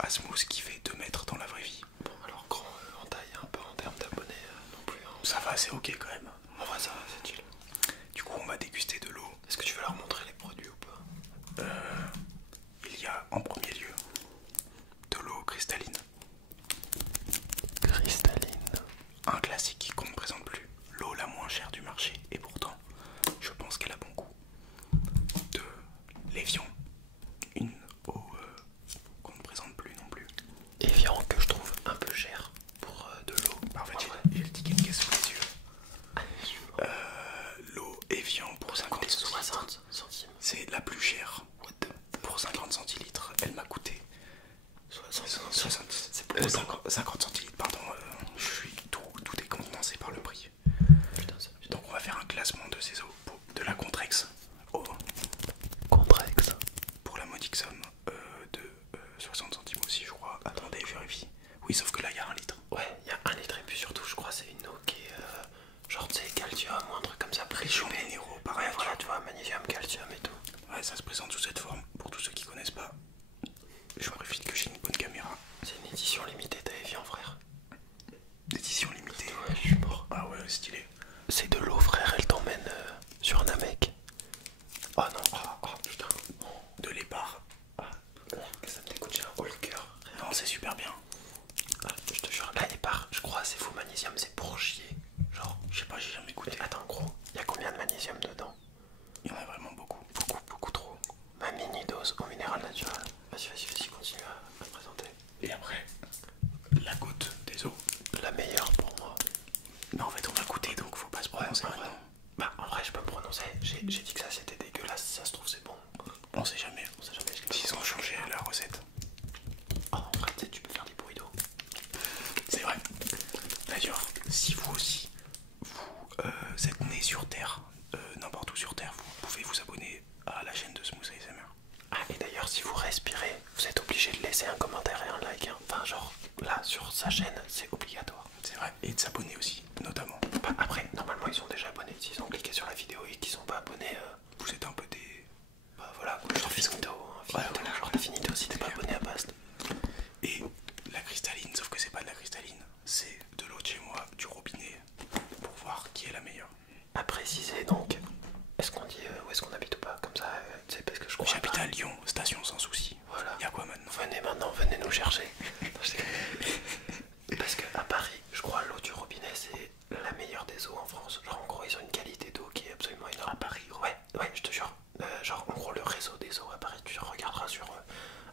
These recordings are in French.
Asmous qui fait 2 mètres dans la vraie vie. Bon, alors grand en taille, un peu en termes d'abonnés non plus. Hein. Ça va, c'est ok quand même. En vrai, ça va, c'est chill. Du coup, on va déguster de l'eau. Est-ce que tu veux leur montrer les produits ou pas? Il y a en premier lieu de l'eau cristalline. Cristalline. Un classique qu'on ne présente plus. L'eau la moins chère du marché. Et pourtant, je pense qu'elle a bon goût. De l'Evian. Une eau qu'on ne présente plus non plus. Evian que je trouve un peu cher pour de l'eau. En fait, j'ai le ticket de caisse sous les yeux. L'eau Evian pour 50 60 centimes. C'est la plus chère. Pour 50 centilitres, elle m'a coûté 60. C'est pour 50 centilitres, pardon. Je suis tout décontenancé par le prix. Putain, Donc on va faire un classement de ces eaux. De la Contrex eau Contrex. pour la modique somme de 60 centimes aussi, je crois. Attendez, je vérifie. Oui, sauf que là il y a 1 litre. Ouais, il y a 1 litre et puis surtout, je crois, c'est une eau qui est genre, tu sais, calcium ou un truc comme ça. Les champs minéraux, pareil. Ouais, voilà, tu vois, magnésium, calcium et tout. Ouais, ça se présente sous cette forme. Pour tous ceux qui connaissent pas, je profite que j'ai une bonne caméra. C'est une édition limitée d'Evian, frère. Édition limitée. Ouais, je suis mort. Ah ouais, stylé. C'est de l'eau, frère, elle t'emmène sur un Namek. Oh non, oh putain. De l'épar. Que ça me dégoûte, j'ai un haut le cœur. Non, c'est super bien. Ah, je te jure, là, l'épar, je crois, c'est faux magnésium, c'est pour chier. Genre, Je sais pas, j'ai jamais goûté. attends, gros, il y a combien de magnésium dedans? Il y en a vraiment beaucoup. Beaucoup trop. Ma mini dose au minéral naturel. Vas-y, continue à me présenter. Et après, la goutte des eaux. La meilleure pour moi. Mais en fait, on va goûter donc faut pas se prononcer Ouais, maintenant. Bah, en vrai, je peux me prononcer. J'ai dit que ça c'était dégueulasse, ça se trouve, c'est bon. On sait jamais. On sait jamais, S'ils ont changé la recette. Oh, en vrai, tu sais, tu peux faire des bruits d'eau. C'est vrai. D'ailleurs, si vous aussi, vous êtes né sur Terre, n'importe où sur Terre, vous pouvez vous abonner à la chaîne de Smooth ASMR. Ah, et d'ailleurs, si vous respirez, vous êtes obligé de laisser un commentaire et un like. Hein. Enfin, genre, là, sur sa chaîne, c'est obligatoire. C'est vrai. Et de s'abonner aussi, notamment. Bah, après, normalement, ils sont déjà abonnés. S'ils ont cliqué sur la vidéo et qu'ils sont pas abonnés, Vous êtes un peu des... bah voilà, quoi, genre finito. Ouais, Finito, voilà. genre finito si t'es pas abonné à Bast. Et la cristalline, sauf que c'est pas de la cristalline, c'est de l'eau de chez moi, du robinet, pour voir qui est la meilleure. À préciser donc, est-ce qu'on dit où est-ce qu'on habite ou pas? Comme ça, tu sais, parce que je crois. J'habite à Lyon, station sans souci. Voilà. Y a quoi maintenant? Venez maintenant, venez nous chercher. Parce que à Paris, je crois l'eau du robinet c'est la meilleure des eaux en France. Genre en gros ils ont une qualité d'eau qui est absolument énorme. À Paris? Ouais, je te jure. Genre en gros le réseau des eaux à Paris, tu regarderas sur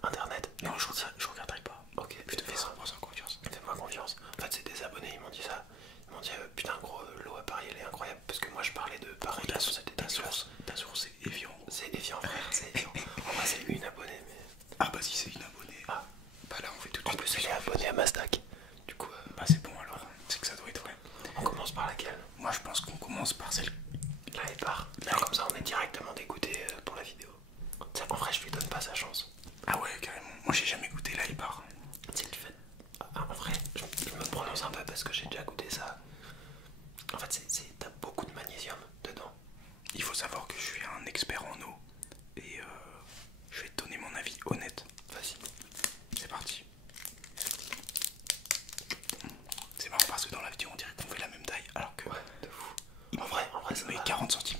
internet. Non, je regarderai pas. Ok, Je te fais 100% confiance. fais-moi confiance. En fait c'est des abonnés, ils m'ont dit ça. Ils m'ont dit putain gros l'eau à Paris elle est incroyable. Parce que moi je parlais de Paris, c'était Ta source c'est Evian. C'est Evian frère, c'est Evian. En vrai c'est une abonnée mais. Ah bah si c'est une abonnée. Ah. Bah là on fait tout de En suite. plus elle est abonnée à Masdac. Du coup Bah c'est bon alors, c'est que ça doit être vrai. on commence par laquelle? Moi je pense qu'on commence par celle... Là et part. Là comme ça on est directement dégoûté pour la vidéo. Ça, en vrai je lui donne pas sa chance. Ah ouais carrément, moi j'ai jamais goûté là il part. Tu sais que tu fais. En vrai je me prononce un peu parce que j'ai déjà goûté ça. En fait t'as beaucoup de magnésium dedans. Il faut savoir que je suis un expert en eau et je vais te donner mon avis honnête. Vas-y. C'est parti. C'est marrant parce que dans la vidéo on dirait qu'on fait la même taille alors que... Ouais, de fou. En vrai ça mais va. 40 cm.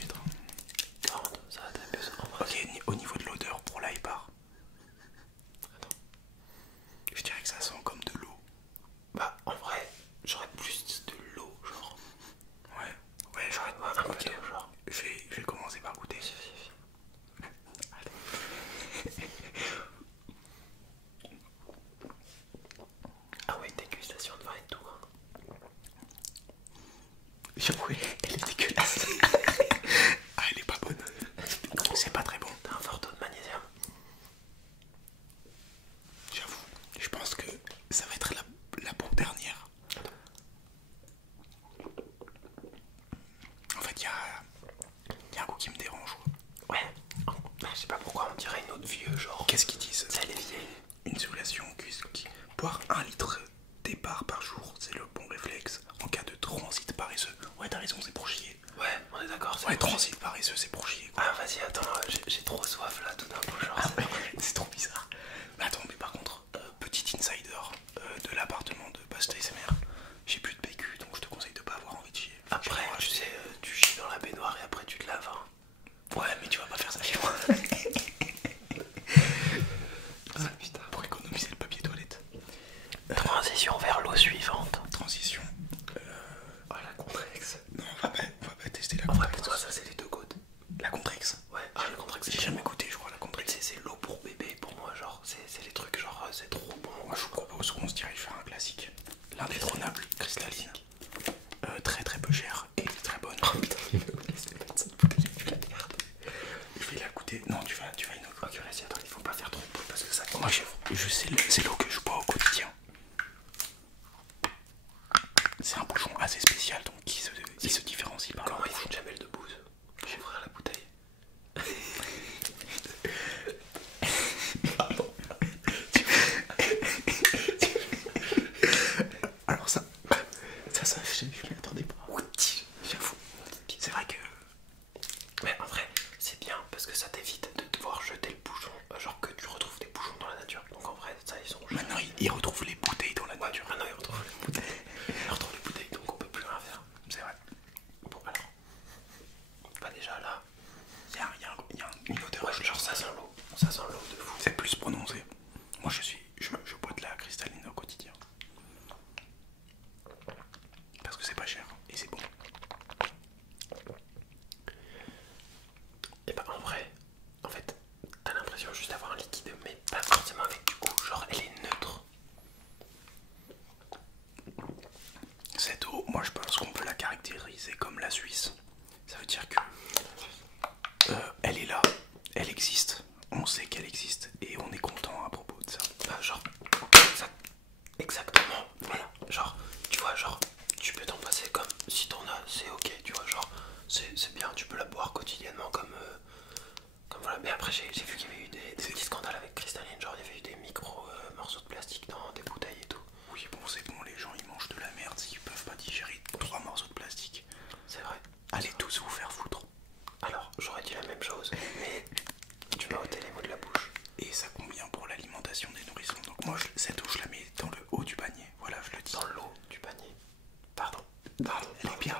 40, ça va t'abuser. En vrai. Ok, au niveau de l'odeur pour là il part. Je dirais que ça sent comme de l'eau. Bah en vrai j'aurais plus de l'eau genre. Ouais, j'aurais Un peu ok. d'eau genre. Je vais commencer par goûter. Ah ouais, dégustation de vin et tout. Hein. J'avoue, elle est dégueulasse. Ah, elle est pas bonne. C'est pas très bon. T'as un fort taux de magnésium. J'avoue, je pense que ça va être la pour dernière. En fait, il y a un goût qui me dérange. Ouais. Je sais pas pourquoi on dirait une autre vieux genre. Qu'est-ce qu'ils disent? Ça elle est vieille. Une solution boire 1 litre départ par jour, c'est le bon réflexe en cas de transit paresseux. Ouais, t'as raison, c'est pour chier. Ouais, on est d'accord. Ouais, transit paresseux, c'est pour chier quoi. Ah, vas-y, attends, j'ai trop soif là tout d'un coup. Genre, Ah ouais, c'est trop bizarre. Mais attends, mais par contre, petit c'est trop bon. Moi je vous propose qu'on se dirige vers un classique. L'indétrônable cristalline. Très très peu cher et très bonne. Oh putain, il m'a laissé mettre cette bouteille, tu la gardes. Je vais la goûter. Non, tu vas une autre. Ok, vas-y, attends, il faut pas faire trop de bruit parce que ça. Moi je sais, c'est l'eau que je bois au quotidien. C'est un bouchon assez spécial donc qui se différencie par Comment il fout jamais le de bouse? Je vais ouvrir la bouteille. Pardon. Alors ça je m'y attendais pas. J'avoue. C'est vrai que. Mais en vrai, c'est bien parce que ça t'évite de devoir jeter le bouchon. Genre que tu retrouves des bouchons dans la nature. Donc en vrai, ça ils sont. Maintenant ils retrouvent les bouteilles dans la nature. Maintenant ils retrouvent les bouteilles. Ils retrouvent les bouteilles donc on peut plus rien faire. C'est vrai. Bon alors. Bah déjà là. Il y a une odeur. Ouais, genre ça sent l'eau. Ça sent l'eau de fou. C'est plus prononcé. Moi je bois de la cristalline au quotidien. Parce que c'est pas cher et c'est bon. Et bah en vrai, en fait, t'as l'impression juste d'avoir un liquide, mais pas forcément avec du goût. Genre elle est neutre. Cette eau, moi je pense qu'on peut la caractériser comme la Suisse. Ça veut dire que elle est là, elle existe, on sait qu'elle existe et on est content à propos de ça. Genre, exactement, voilà. Genre, tu vois, genre, tu peux t'en passer comme si t'en as, c'est ok, tu vois, genre, c'est bien, tu peux la boire quotidiennement comme voilà. Mais après, j'ai vu qu'il y avait eu des petits scandales avec cristalline, genre, il y avait eu des micro morceaux de plastique dans des bouteilles et tout. Oui, bon, c'est bon, les gens ils mangent de la merde s'ils peuvent pas digérer 3 morceaux de plastique. C'est vrai. Allez tous vous faire foutre. Alors, j'aurais dit la même chose, mais tu m'as ôté les mots de la bouche. Et ça convient pour l'alimentation des nourrissons. Donc moi, cette eau, je la mets dans le haut du panier. Voilà, je le dis. Dans l'eau du panier. Pardon. Elle est bien,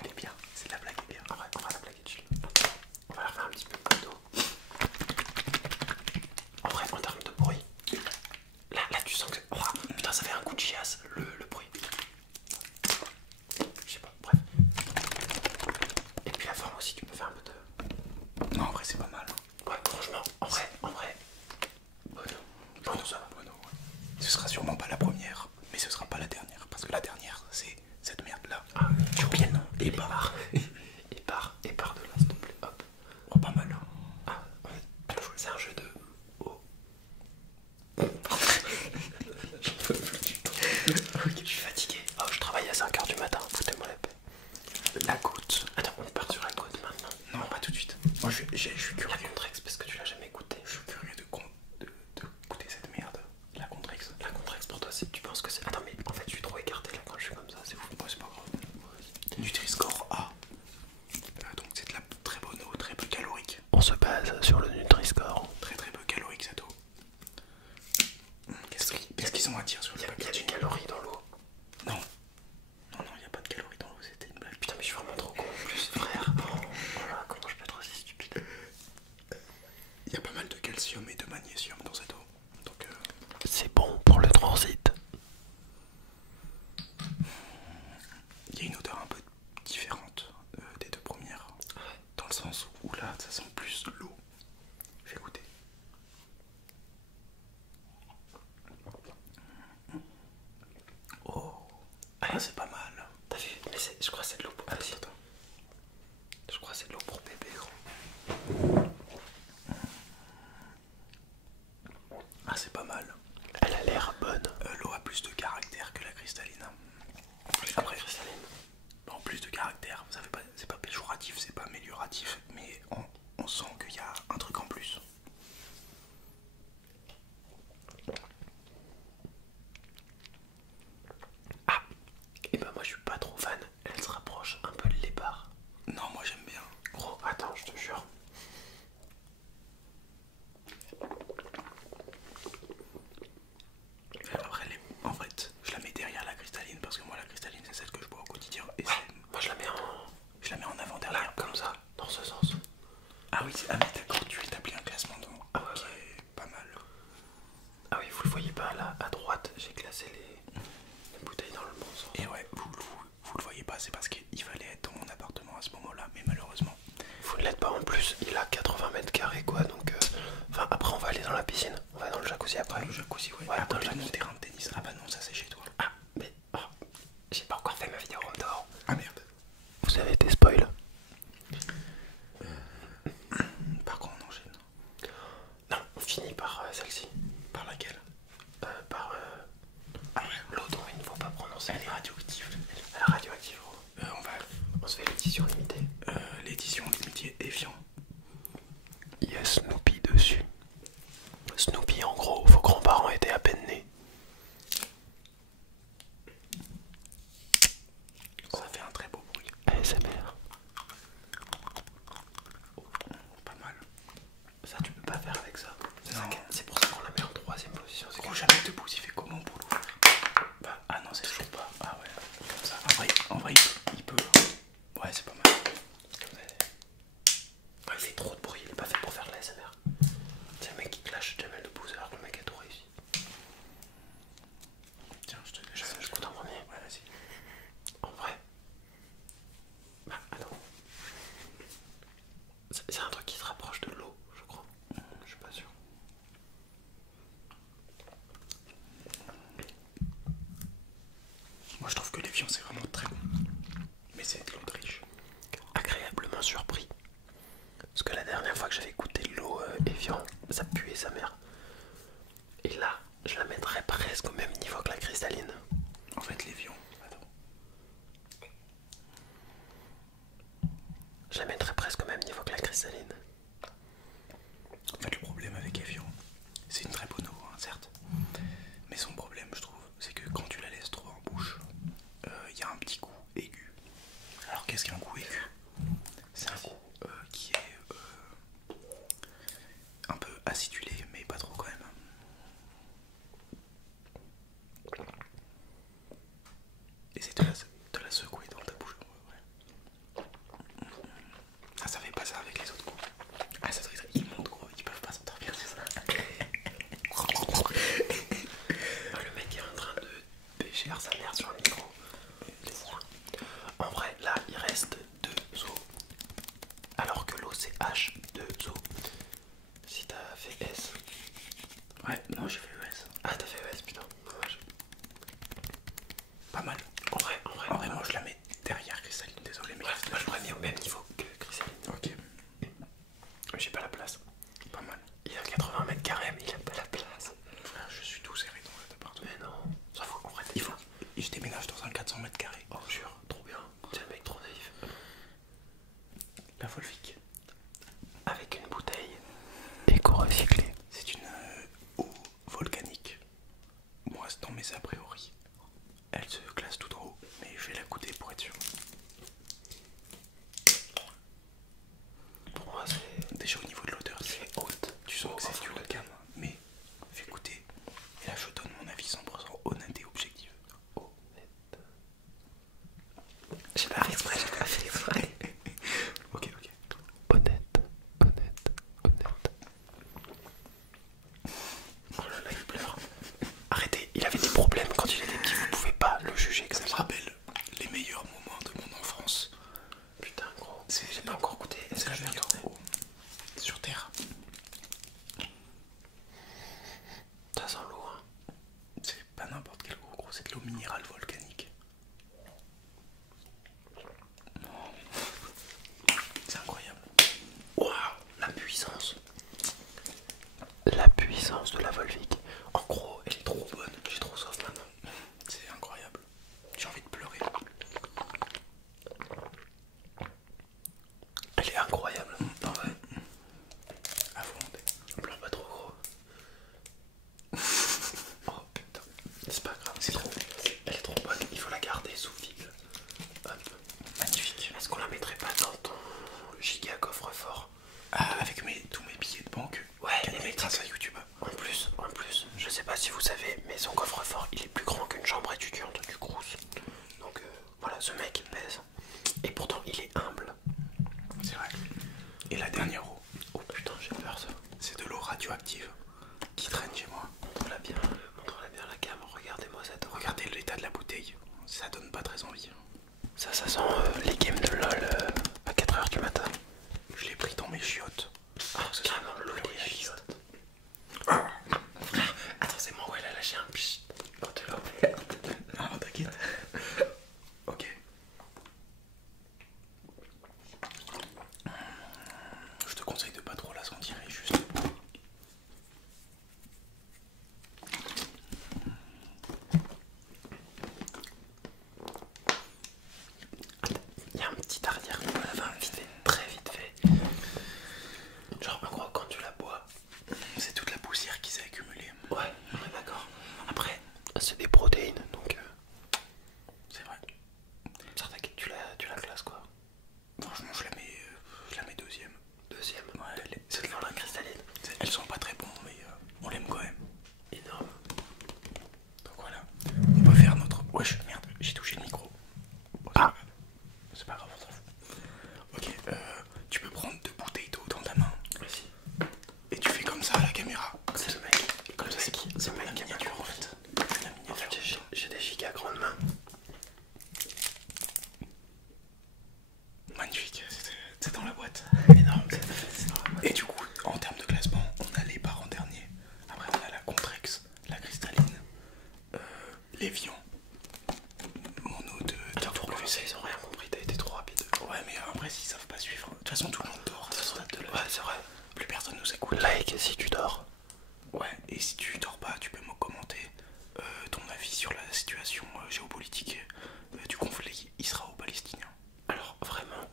elle est bien. C'est la blague est bien. On va la blaguer dessus. On va la refaire un petit peu plus d'eau. En vrai, en termes de bruit, là tu sens que. Oh, putain, ça fait un coup de chiasse, le bruit. Je sais pas, bref. Et puis la forme aussi, tu peux faire un peu de. Non, en vrai, c'est pas mal. Ouais, franchement, en vrai. Bon, ça va. Bueno, ouais. Ce sera sûrement pas la première, mais ce sera pas la dernière. Parce que la dernière, c'est cette merde-là. Ah, J'ai oublié le nom. Et barre. Et par de là, s'il te plaît. Hop. Oh, pas mal. Ah, ouais. C'est un jeu de. Oh. Je suis fatigué. Oh, je travaille à 5h du matin, foutez-moi la paix. La côte. Attends, on part sur la côte maintenant. Non, pas tout de suite. Moi, je suis La curieux. Contrex, parce que tu l'as jamais goûté. Je suis curieux de goûter cette merde. La Contrex. La Contrex pour toi, tu penses que c'est. Attends, mais en fait, je suis trop écarté là quand je suis comme ça, c'est fou. Moi, c'est pas grave. Nutri-Score A. Donc, c'est de la très bonne eau, très peu calorique. On se base sur le Nutri-Score. Très très peu calorique cette eau. Qu'est-ce qu'ils ont à dire sur le Il y a des packaging? calories dans l'eau. Non. Non, il n'y a pas de calories dans l'eau, c'était une blague. Putain, mais je suis vraiment trop con en plus, frère. Oh là, comment je peux être aussi stupide? Il y a pas mal de calcium et de magnésium dans cette eau. Donc, c'est bon pour le transit. il y a une odeur un peu différente des deux premières. Dans le sens où là, ça sent plus l'eau. Je vais goûter. Oh, ah, c'est pas mal. T'as vu? Mais je crois que c'est de l'eau pour bébé. Attends. Je crois que c'est de l'eau pour bébé, gros. Ah, c'est pas mal. Elle a l'air bonne. L'eau a plus de caractère que la cristalline. Après, cristalline. En plus de caractère, c'est pas péjoratif, c'est pas amélioratif, mais on sent qu'il y a un truc en plus. Ah, et bah moi je suis pas trop fan. Elle se rapproche un peu de l'épar. Non, moi j'aime bien. Gros, attends, je te jure. Après, en fait, je la mets derrière la cristalline parce que moi la cristalline c'est celle que je bois au quotidien et Moi je la mets en avant là, derrière. comme ça, dans ce sens. Ah oui, d'accord, tu établis un classement donc. Ah ouais, Ok, pas mal. Ah oui, vous le voyez pas là, à droite, j'ai classé les bouteilles dans le bon sens. Et ouais, vous le voyez pas, c'est parce qu'il fallait être dans mon appartement à ce moment-là, mais malheureusement. Vous ne l'êtes pas en plus, il a 80 mètres carrés quoi, donc. Enfin, après on va aller dans la piscine, on va dans le jacuzzi. jacuzzi après. Le jacuzzi, ouais. Ouais, Après, dans le t'as mon jacuzzi. terrain de tennis. Ah bah non, ça c'est chez toi. Ah, mais oh, j'ai pas encore fait ma vidéo room tour. Ah merde. Vous avez été spoil. Par contre, on enchaîne. Non, on finit par celle-ci. Par laquelle? Par Ah ouais. l'eau dont il ne faut pas prononcer. Elle est radioactive. Elle est radioactive, gros. On se fait l'édition limitée. l'édition limitée Evian. Il y a Snoopy dessus. Snoopy, en gros, vos grands-parents étaient à peine nés. Ça fait un très beau bruit. ASMR. Pas mal. Ça, tu peux pas faire avec ça. Non. C'est pour ça qu'on la met en troisième position. C'est Gros, jamais debout, il fait comment pour l'ouvrir? Bah, ah non, c'est toujours pas. Ah ouais, comme ça. En vrai il peut. Ouais, c'est pas mal. Ouais, il fait trop de bruit, il est pas fait pour faire de l'ASMR. C'est le mec qui clash Jamel Debbouze alors que le mec a tout réussi. Tiens, Je compte en premier. Ouais, vas-y. En vrai. Bah, attends. C'est un truc qui se rapproche de l'eau, je crois. Je suis pas sûr. Moi, je trouve que l'Evian, c'est vraiment très bon. Mais c'est de l'eau de riche. Agréablement surpris. Parce que la dernière fois que j'avais goûté de l'eau Evian, ça puait sa mère. Et là, je la mettrais presque au même niveau que la cristalline. En fait, l'Evian. Attends. Je la mettrais presque au même niveau que la cristalline. En fait, le problème avec Evian, c'est une très bonne eau, hein, certes. Mais son problème, je trouve, c'est que quand tu la laisses trop en bouche, il y a un petit goût aigu. Alors, qu'est-ce qu'un goût aigu? C'est un goût qui est un peu acidulé, mais pas trop quand même. Essaye de la secouer dans ta bouche. Ouais. Ah, ça fait pas ça avec les autres goûts. Ah, ça doit être immonde, gros. Ils peuvent pas s'endormir, c'est ça. Le mec est en train de pêcher sa mère sur le micro. En vrai, là, il reste 2 os. Alors que l'eau, c'est H, 2 os. Si t'as fait S. Ouais, non, j'ai fait ES. Ah, t'as fait ES, putain, dommage. Pas mal. En vrai, Moi je la mets derrière Cristalline, désolé, mais. Ouais, moi je l'aurais mis au même niveau que Cristalline. Ok, J'ai pas la place. pas mal. Il a 80 mètres carrés, mais il a pas la place. Frère, je suis tout serré dans cet appartement. Mais non, ça faut en vrai. Il faut. Et je déménage dans un 400 mètres carrés. Oh, jure, trop bien. C'est le mec trop naïf. La Volvic. Avec une bouteille éco-recyclée. C'est une eau volcanique. Moi, c'est dans mes a priori. Elle se classe tout en haut, mais je vais la goûter pour être sûr. Pour moi, c'est Déjà au niveau de l'odeur, c'est haute. tu sens que c'est du haut de gamme, mais fais goûter. Et là, je donne mon avis 100% honnête et objectif. J'ai pas fait exprès, j'ai pas fait exprès. Ok. Honnête. Oh là là, il pleure. Arrêtez, il avait des problèmes quand il était petit, vous pouvez pas le juger comme Ça me ça. rappelle les meilleurs moments de mon enfance. Putain, gros, C'est j'ai pas encore goûté. Est-ce C'est que la je vais meilleure retourner eau sur Terre. Ça sent l'eau, hein. C'est pas n'importe quelle eau, gros, c'est de l'eau minérale volcanique. C'est incroyable. Waouh, la puissance. La puissance de la Volvic. En gros, elle est trop bonne. J'ai trop soif maintenant. C'est incroyable. J'ai envie de pleurer. Elle est incroyable. En vrai. À volonté. Pleure pas trop, gros. Oh putain. C'est pas grave. C'est trop. Elle est trop bonne. Il faut la garder sous fil. Hop. Magnifique. Est-ce qu'on la mettrait pas dans ton giga coffre-fort? Ah, avec tous mes billets de banque. Ouais, gagnés grâce à YouTube. En plus, je sais pas si vous savez, mais son coffre-fort il est plus grand qu'une chambre étudiante du Crous. Donc voilà, ce mec il pèse. Et pourtant il est humble. C'est vrai. Et la dernière eau, Oh putain, j'ai peur ça. c'est de l'eau radioactive qui traîne chez moi. Montre-la bien la cam, regardez-moi cette eau. Regardez l'état de la bouteille. Ça donne pas très envie. Ça sent les games de LOL à 4h du matin. Je l'ai pris dans mes chiottes. Ah, c'est carrément l'eau des chiottes. Lévion. Mon eau de. Attends, pour commencer, ils ont rien compris, t'as été trop rapide. Ouais, mais après, s'ils savent pas suivre. De toute façon, tout le monde dort. Ouais, c'est vrai. Plus personne nous écoute. Like si tu dors. Ouais, et si tu dors pas, tu peux me commenter ton avis sur la situation géopolitique du conflit israélo-palestinien. Alors, vraiment,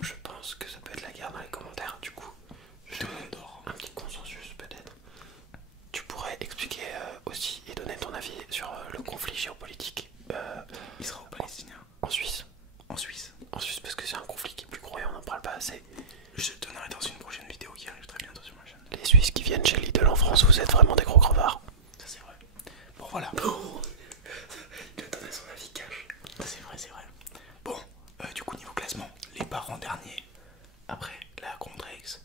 je pense que ça peut être la guerre dans les commentaires. Du coup, Tout le monde dort. un petit consensus peut-être. Tu pourrais expliquer aussi et donner ton avis sur le conflit géopolitique Israélo-palestinien. en Suisse. En Suisse. En Suisse, parce que c'est un conflit qui est plus gros et on n'en parle pas assez. Je te donnerai dans une prochaine vidéo qui arrive très bientôt sur ma chaîne. Les Suisses qui viennent chez Lidl en France, vous êtes vraiment des gros crevards. Ça, c'est vrai. Bon, voilà. Il a donné son avis cash. C'est vrai, c'est vrai. Bon, du coup, niveau classement, les parents derniers. Après, la Contrex.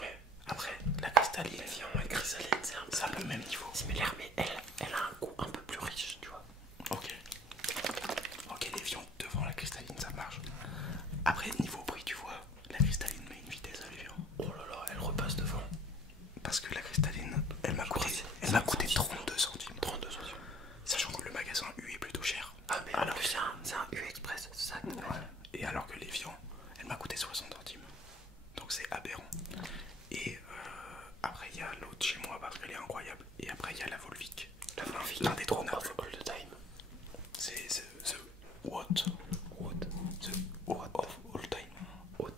Ouais. Après, la Cristalline. Lévion et Chrysaline, C'est un peu le même niveau. similaire, mais elle a un goût un peu plus riche, tu vois. Ok. Ok, Lévion devant la Cristalline, ça marche. Après, niveau prix, tu vois, la Cristalline met une vitesse à Lévion. Oh là là, elle repasse devant. Parce que la Cristalline, elle m'a crois coûté, que elle m'a coûté 32 centimes. 32 centimes. Sachant que le magasin U est plutôt cher. Ah, mais alors, en plus, c'est un U Express, c'est ça que t'as ouais. Et alors que l'Evian, elle m'a coûté 60 centimes. Donc c'est aberrant. Et après, il y a l'autre chez moi parce qu'elle est incroyable. Et après, il y a la Volvic. La Volvic indétrônable. All the time. C'est the what? The what of all time. What?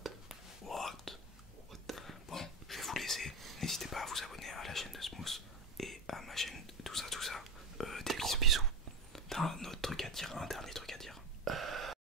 Bon, je vais vous laisser. N'hésitez pas à vous abonner à la chaîne de Smooth et à ma chaîne, tout ça. Des gros bisous. T'as un autre truc à dire à Internet?